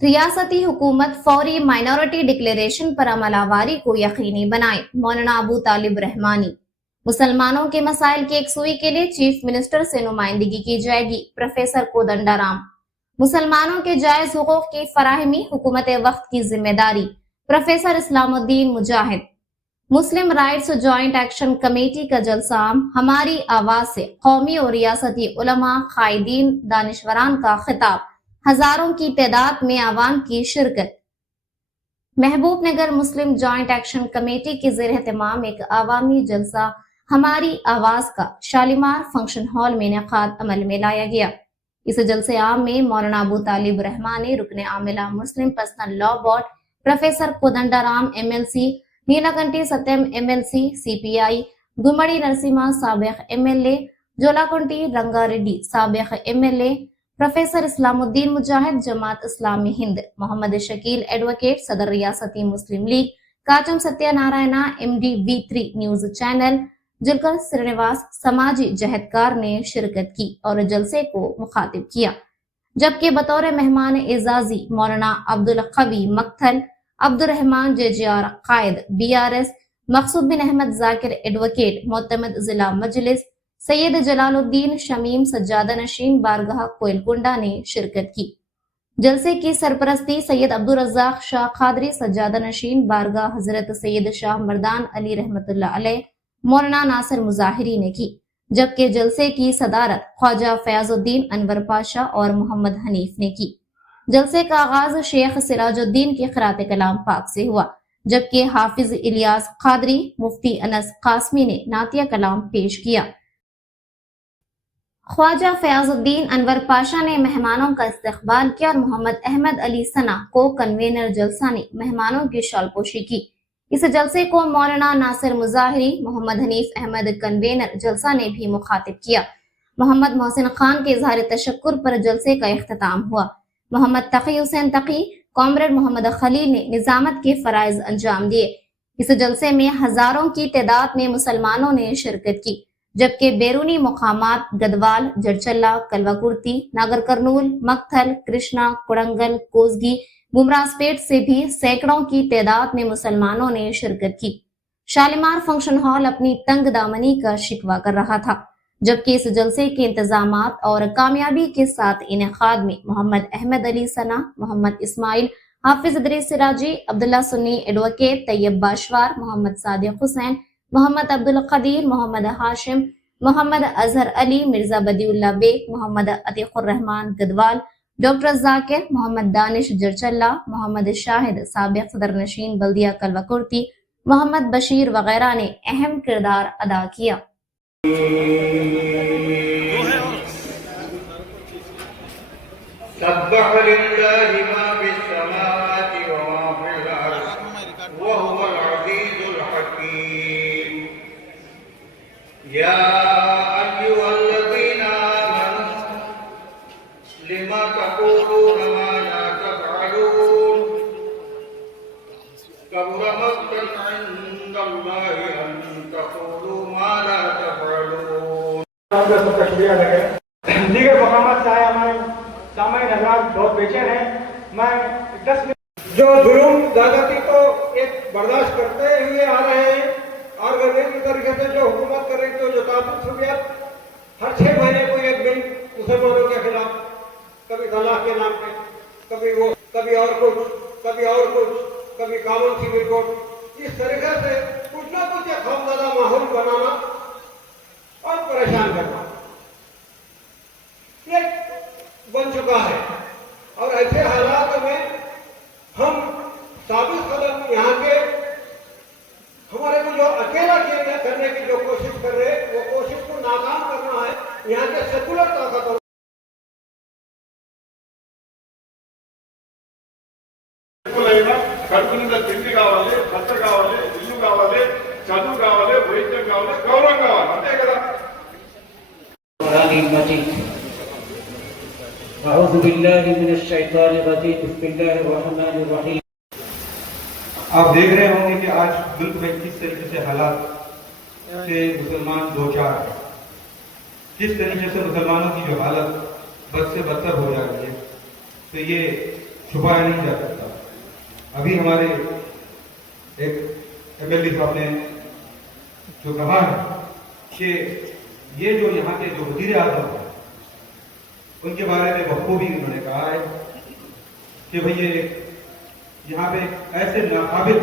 रियासती हुकूमत फौरी माइनॉरिटी डिक्लेरेशन पर अमलावारी को यकीनी बनाए। मौलाना अबू तालिब रहमानी। मुसलमानों के मसाइल की एकसुई के लिए चीफ मिनिस्टर से नुमाइंदगी की जाएगी। प्रोफेसर कोदंडाराम। मुसलमानों के जायज हुकूक की फराहमी हुकूमत वक्त की जिम्मेदारी। प्रोफेसर इस्लामुद्दीन मुजाहिद। मुस्लिम राइट्स जॉइंट एक्शन कमेटी का जलसा हमारी आवाज से कौमी और रियासती उलमा, कायदीन, दानिशवरान का खिताब। हजारों की तादाद में आवाम की शिरकत। महबूब नगर मुस्लिम जॉइंट एक्शन कमेटी के ज़ेर एहतमाम एक अवामी जलसा हमारी आवाज का शालीमार फंक्शन हॉल में इनेकाद अमल में लाया गया। इस जलसे आम में मौलाना अबू तालिब रहमानी, रुकने आमिला Muslim personal law board, professor Kodandaram MLC, Neelakanthi Satyam MLC, CPI, Gummadi Narasimha साबिक MLA, जोलाकुंटी रंगारेड्डी साबिक MLA, professor Islamuddin Mujahid Jamaat Islami Hind, Mohammed Shakeel advocate सदर रियासती Muslim league, Kacham Satyanarayana MD V3 news channel, Julkar Srinivas समाजी जहदकार ने शिरकत की और जलसे को मुखातिब किया। जबकि बतौर मेहमान एजाजी मौलाना अब्दुल कवी मक्थल, अब्दुल रहमान JJR कायद BRS, मकसूद बिन अहमद जाकिर एडवोकेट मोतमद जिला मजलिस, सैयद जलालुद्दीन शमीम सज्जादा नशीन बारगाह कोयलकुंडा ने शिरकत की। जलसे की सरपरस्ती सैयद अब्दुल रज़ाक शाह खादरी सज्जादा नशीन बारगाह हजरत सैयद शाह मर्दान अली रहमतुल्लाह अलैह मौलाना नासिर मुजाहिरी ने की। जबकि जलसे की सदारत ख्वाजा फयाजुद्दीन अनवर पाशा और मोहम्मद हनीफ ने की। जलसे का आगाज शेख सिराजुद्दीन के क़िरात कलाम पाक से हुआ, जबकि हाफिज इलियास खादरी, मुफ्ती अनस कासमी ने नातिया कलाम पेश किया। ख्वाजा फयाजुद्दीन अनवर पाशा ने मेहमानों का इस्तकबाल किया और मोहम्मद अहमद अली सना को कन्वेनर जलसा ने मेहमानों की शालपोशी की। इस जलसे को मौलाना नासिर मुजाहिरी, मोहम्मद हनीफ अहमद कन्वेनर जलसा ने भी मुखातिब किया। मोहम्मद मोहसिन खान के इजहार तशक्कुर पर जलसे का इख्तिताम हुआ। मोहम्मद तकी हुसैन तकी, कॉमरेड मोहम्मद खलील ने निजामत के फराइज अंजाम दिए। इस जलसे में हजारों की तादाद में मुसलमानों ने शिरकत की, जबकि बैरूनी मुकामात गदवाल, जड़चल्ला, कलवाकुर्ती, नागर कर्नूल, मक्थल, कृष्णा, कुड़ंगल, कोसगी, बुमरासपेट से भी सैकड़ों की तादाद में मुसलमानों ने शिरकत की। शालीमार फंक्शन हॉल अपनी तंग दामनी का शिकवा कर रहा था, जबकि इस जलसे के इंतजामात और कामयाबी के साथ इनेकाद में मोहम्मद अहमद अली सना, मोहम्मद इस्माइल, हाफिज इदरीस सिराजी, अब्दुल्ला सुन्नी एडवोकेट, तैयब बाशवार, मोहम्मद सादिक हुसैन, मोहम्मद अब्दुल कदीर, मोहम्मद हाशिम, मोहम्मद अजहर अली, मिर्जा बदीउल्ला बेग, मोहम्मद अतीकुर रहमान गदवाल, डॉक्टर जाकिर, मोहम्मद दानिश जरचल्ला, मोहम्मद शाहिद साबिक सदर नशीन बल्दिया कलवाकुर्ती, मोहम्मद बशीर वगैरह ने अहम किरदार अदा किया। दीगर मकामात से आए हमारे सामान्य हजरात बहुत बेचैन हैं। मैं 10 मिनट जो जुल्म ज्यादती को एक बर्दाश्त करते हुए आ रहे हैं और गरीब तरीके से जो हुकूमत कर रही थी, जो ताबूत हर 6 महीने को एक बिल मुसलमानों के खिलाफ, कभी तलाक के नाम पे, कभी वो, कभी और कुछ, कभी और कुछ, कभी कानून सिविल कोड, इस तरीके से कुछ ना कुछ एक खौफजदा माहौल बनाना और परेशान करना ये बन चुका है। और ऐसे हालात में हम साबित कदम यहाँ के हमारे को जो अकेला करने की जो कोशिश कर रहे हैं, वो कोशिश को नाकाम करना है। यहाँ के सेकुलर ताकतों కడుపునిండా తిండి కావాలి, బట్ట కావాలి, ఇల్లు కావాలి, చదువు కావాలి, వైద్యం కావాలి, గౌరవం కావాలి, అంతే కదా। أعوذ بالله من الشيطان الرجيم بسم الله الرحمن الرحيم। آپ دیکھ رہے ہوں گے کہ آج ملک میں کس طریقے سے حالات سے مسلمان دو چار ہیں، کس طریقے سے مسلمانوں کی جو حالت بد سے بدتر ہو جا رہی ہے۔ تو یہ छुपाया नहीं जा सकता। अभी हमारे एक MLA साहब ने जो कहा है कि ये जो यहाँ के जो वज़ीर आज़म हैं उनके बारे में बखूबी उन्होंने कहा है कि भाई ये यहाँ पे ऐसे नाकाबिल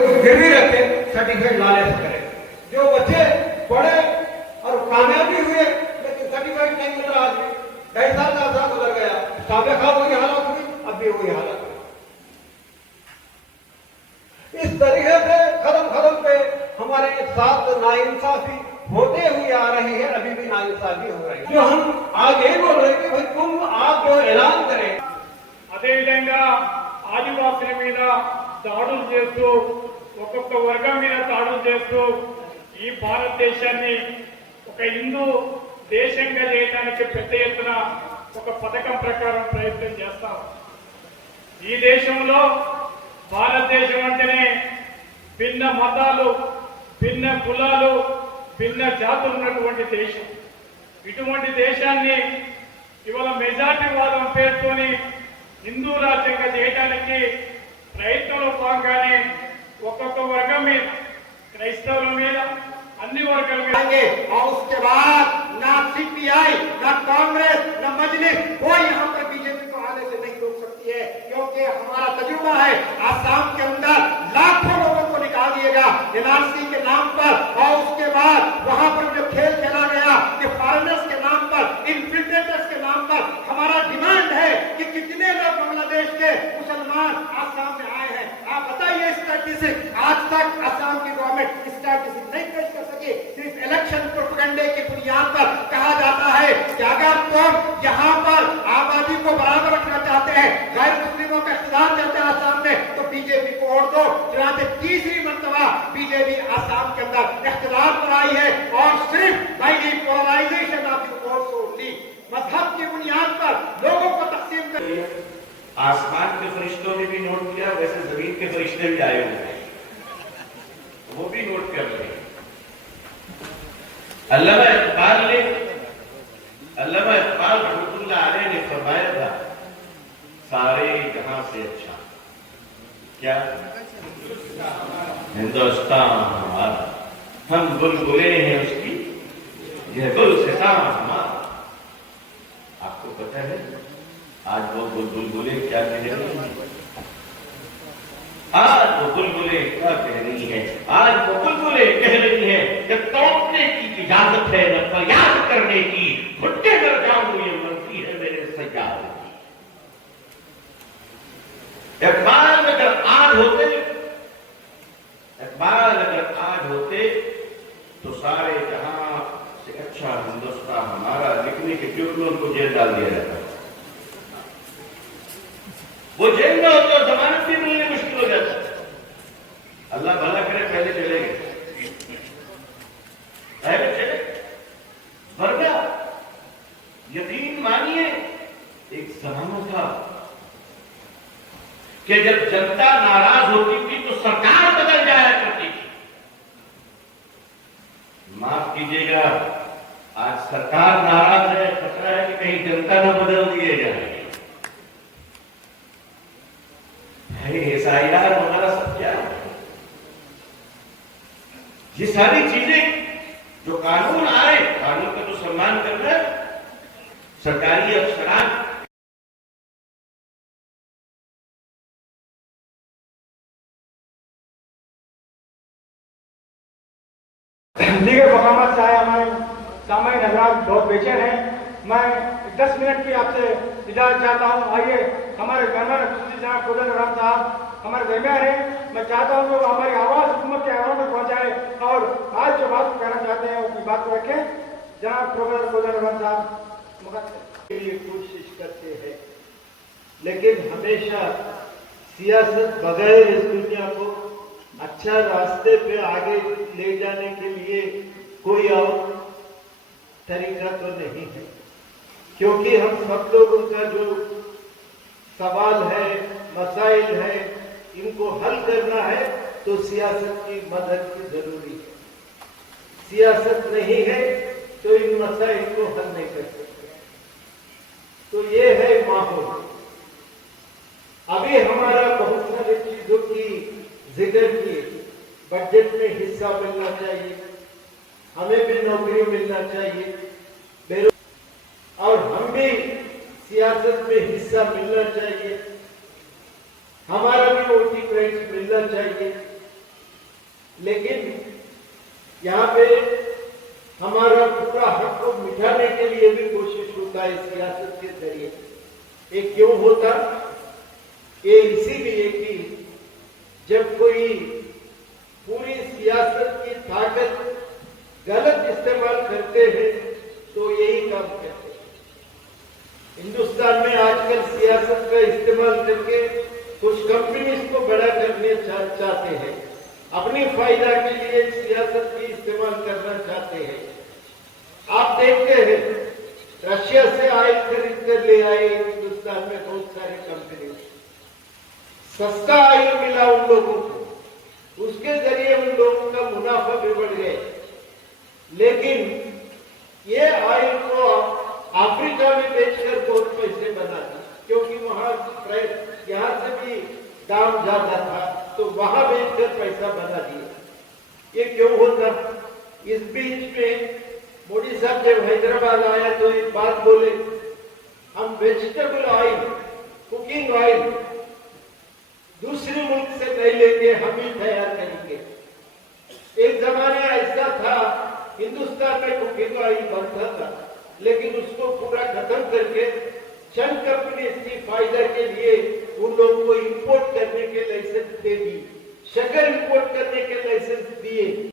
गिरवी रखे सर्टिफिकेट ला ले सके। जो बच्चे पढ़े और कामयाब भी हुए लेकिन सर्टिफिकेट नहीं मिल रहा। आज भी 2.5 साल का अर्सा गुजर गया, साबिक़ा वही हालत हुई, अब भी वही हालत हुई। इस तरीके से कदम पे हमारे साथ नाइंसाफी होते हुए आ रही है, अभी भी नाइंसाफी हो रही है। जो हम आज ये बोल रहे हैं कि भाई तुम आप जो ऐलान करें। అదేవిధంగా ఆదివాసుల మీద దాడులు చేస్తూ ఒక్కొక్క వర్గం మీద దాడులు చేస్తూ ఈ భారతదేశాన్ని ఒక హిందూ దేశంగా చేయడానికి పెద్ద ఎత్తున ఒక పథకం ప్రకారం ప్రయత్నం చేస్తాం. ఈ దేశంలో భారతదేశం అంటేనే భిన్న మతాలు, భిన్న కులాలు, భిన్న జాతులు ఉన్నటువంటి దేశం. ఇటువంటి దేశాన్ని ఇవాళ మెజార్టీ వాదం పేరుతోని హిందూ రాజ్యంగా చేయడానికి ప్రయత్నంలో భాగంగానే ఒక్కొక్క వర్గం మీద, క్రైస్తవుల మీద, अन्य वर्गों में और उसके बाद ना CPI, ना कांग्रेस, ना मजलिस कोई यहाँ पर बीजेपी को आने से नहीं रोक सकती है, क्योंकि हमारा तजुर्बा है। आसाम के अंदर लाखों लोगों को निकाल दिएगा NRC के नाम पर, और उसके बाद वहाँ पर जो खेल खेला गया कि फॉरेनर्स के नाम पर, इन्फिल्ट्रेटर्स के नाम पर, हमारा डिमांड है कि कितने लोग बांग्लादेश के मुसलमान आसाम में आए हैं। आप बताइए स्टैटिस्टिक्स, आज तक आसाम की गवर्नमेंट स्टैटिस्टिक्स नहीं पेश कर सकी। सिर्फ इलेक्शन प्रोपेगेंडे की बुनियाद पर कहा जाता है कि अगर तुम यहाँ पर आबादी को बराबर रखना चाहते हैं, गैर मुस्लिमों का इख्तियार चाहते हैं आसाम में, तो बीजेपी को वोट दो। चुनाचे तीसरी मर्तबा बीजेपी आसाम के अंदर इख्तियार पर आई है, और सिर्फ by the polarisation of the votes only, मजहब की बुनियाद पर लोगों को तकसीम कर। आसमान के फरिश्तों ने भी नोट किया, वैसे जमीन के फरिश्ते भी आए हुए हैं, वो भी नोट कर रहे हैं। अल्लामा इकबाल रहमतुल्लाह अलैह ने फरमाया था, सारे जहां से अच्छा क्या हिंदुस्तान हमारा, हम बुलबुले हैं उसकी, यह गुलसितां हमारा। आपको पता है आज वो बुलबुले क्या कह रही है? आज वो बुलबुले क्या कह रही है? आज वो बुलबुले कह रही है कि तोड़ने की इजाजत है, न फरियाद करने की, घुटने कर जाऊं ये मर्जी है मेरे सज्जाद की। इकबाल अगर आज होते तो सारे जहां से अच्छा हिंदुस्तान हमारा लिखने के क्यों उनको जेल डाल दिया जाता। वो जेल में होते और जमानत भी मिलनी मुश्किल हो जाता। अल्लाह भला करे पहले चले गए, पहले चले वरना यकीन मानिए एक जमाना था कि जब जनता नाराज होती थी तो सरकार बदल जाया करती थी। माफ कीजिएगा, आज सरकार नाराज है, खतरा है कि कहीं जनता न बदल दिए जाए। SIR वगैरह सब क्या है? ये सारी चीजें जो कानून आए, कानून का तो सम्मान करना है। सरकारी अफसरान दीगर मकामात से आए हमारे सामान्य हजरात बहुत बेचैन हैं। मैं 10 मिनट की आपसे इजाजत चाहता हूँ। आइए हमारे गवर्नर जनाब कोदंड राम साहब हमारे दरमियान हैं। मैं चाहता हूँ कि वो हमारी आवाज़ हुकूमत के आवाज़ में पहुँचाए और आज जो बात कहना चाहते हैं उसकी बात को रखें। जनाब प्रोफेसर कोदंड राम साहब के लिए कोशिश करते हैं, लेकिन हमेशा सियासत बगैर इस दुनिया को अच्छा रास्ते पे आगे ले जाने के लिए कोई और तरीका तो नहीं है, क्योंकि हम सब लोगों का जो सवाल है, मसाइल है, इनको हल करना है तो सियासत की मदद की जरूरी है। सियासत नहीं है तो इन मसाइल को हल नहीं कर सकते। तो ये है माहौल। भी हमारा बहुत सारी चीजों की जिक्र किए, बजट में हिस्सा मिलना चाहिए, हमें भी नौकरी मिलना चाहिए, और हम भी सियासत में हिस्सा मिलना चाहिए, हमारा भी वोटिंग राइट्स मिलना चाहिए। लेकिन यहाँ पे हमारा पूरा हक को मिटाने के लिए भी कोशिश होता है सियासत के जरिए। ये क्यों होता? ये इसीलिए कि जब कोई पूरी सियासत की ताकत गलत इस्तेमाल करते हैं तो यही काम करते हैं। हिंदुस्तान में आजकल सियासत का इस्तेमाल करके कुछ कंपनीज को बड़ा करने चाहते हैं, अपनी फायदा के लिए सियासत की इस्तेमाल करना चाहते हैं। आप देखते हैं रशिया से ऑयल खरीद कर ले आए हिंदुस्तान में बहुत सारे कंपनी, सस्ता ऑयल मिला उन लोगों को, उसके जरिए उन लोगों का मुनाफा भी बढ़ गया। लेकिन ये ऑयल को अफ्रीका में बेचकर बहुत पैसे बना दिए, क्योंकि वहां यहाँ से भी दाम ज्यादा था तो वहां बेचकर पैसा बना दिया। ये क्यों होता? इस बीच में मोदी साहब जब हैदराबाद आया तो एक बात बोले, हम वेजिटेबल ऑयल, कुकिंग ऑयल दूसरे मुल्क से नहीं लेके हम ही तैयार करेंगे। एक जमाना ऐसा था हिंदुस्तान में कुकिंग ऑयल बनता था, लेकिन उसको पूरा खत्म करके चंद कंपनी की फायदा के लिए उन लोगों को इंपोर्ट करने के लाइसेंस दे दी, शक्कर इंपोर्ट करने के लाइसेंस दिए।